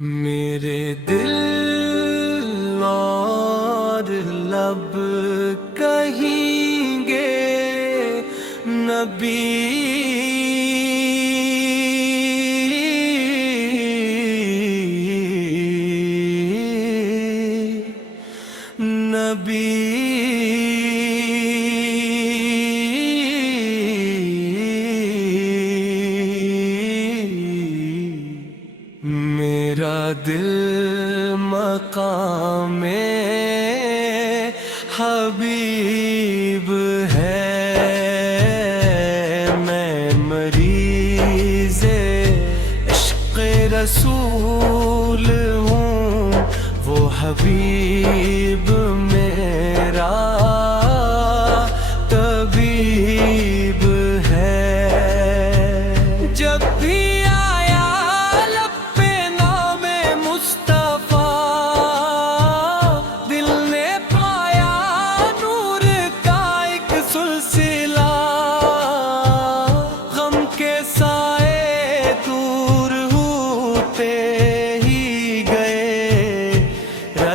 میرے دل اور لب کہیں گے نبی، نبی میرا دل مقام حبیب ہے، میں مریض عشق رسول ہوں، وہ حبیب میرا طبیب ہے۔ جب بھی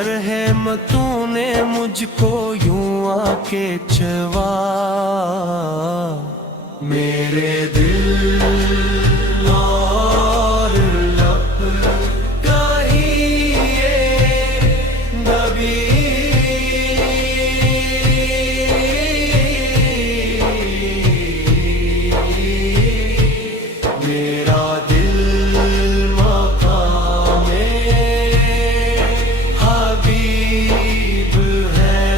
رحمتوں نے مجھ کو یوں آ کے چوا، میرے دل اور لب کہیں نبی، میرا دل مقام حبیب ہے،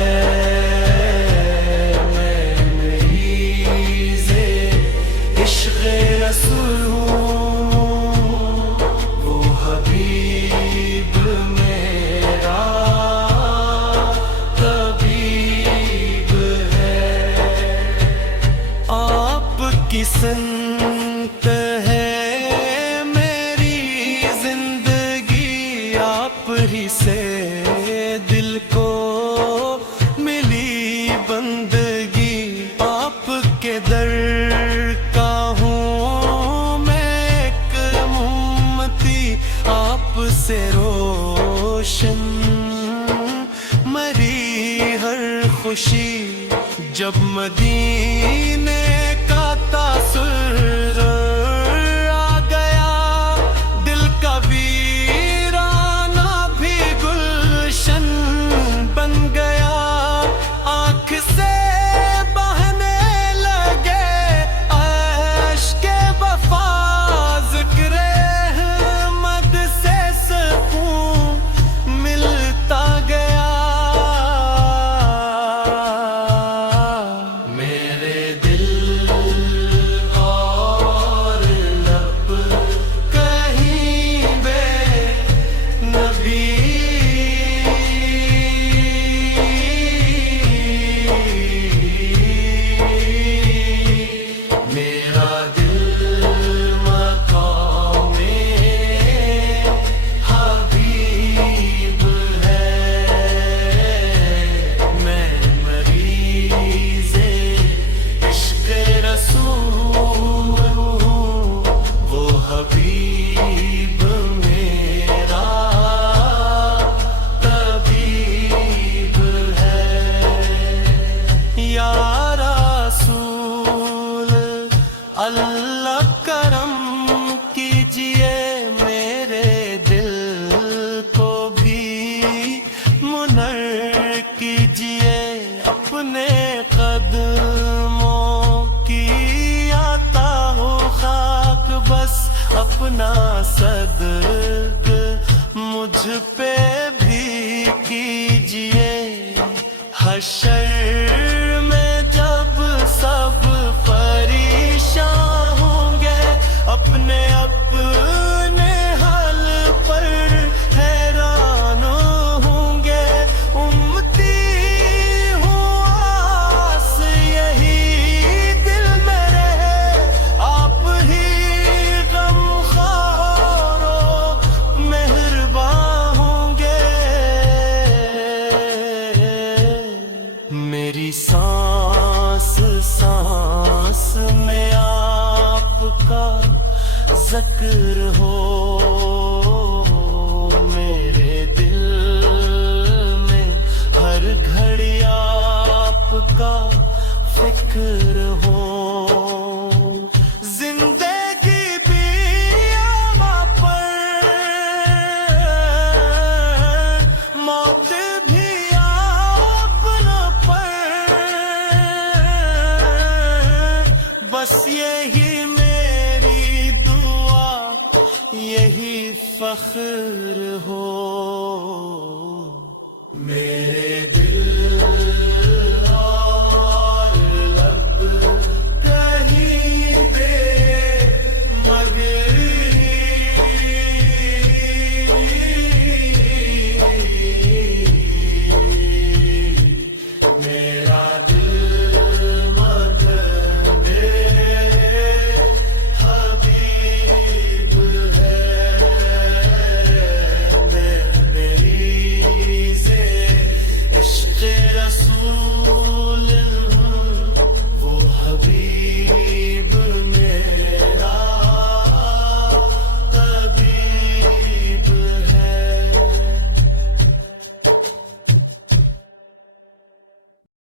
میں مریض عشق رسول ہوں، وہ حبیب میرا طبیب ہے۔ آپ کی سنت ہے میری زندگی، آپ ہی سے دل کو ملی بندگی، آپ کے در کا ہوں میں ایک امتی، آپ سے روشن مری ہر خوشی، جب مدینے کا تاثر آ گیا، دل کا ویرانہ بھی گلشن بن گیا، آنکھ سے بہنے لگے اشک وفا، ذکر احمد سے سکون ملتا گیا، میرے دل اور لب کہیں بے نبی، میرا دل مقام حبیب ہے، میں مریض عشق رسول ہوں، وہ حبیب میرا طبیب ہے۔ یا رسول اللہ کرم کیجئے، میرے دل کو بھی منر کیجئے، اپنے قدموں کی آتا ہو خاک، بس اپنا صدق مجھ پہ بھی کیجئے، حشر میں جب سب پریشان ہوں گے، اپنے اپنے حل پر حیران ہوں گے، امتی ہوں آس یہی دل میں رہے، آپ ہی غمخوار و مہربان ہوں گے، میری سانس سانس میں آپ کا ذکر ہو، فخر ہو، میرے دل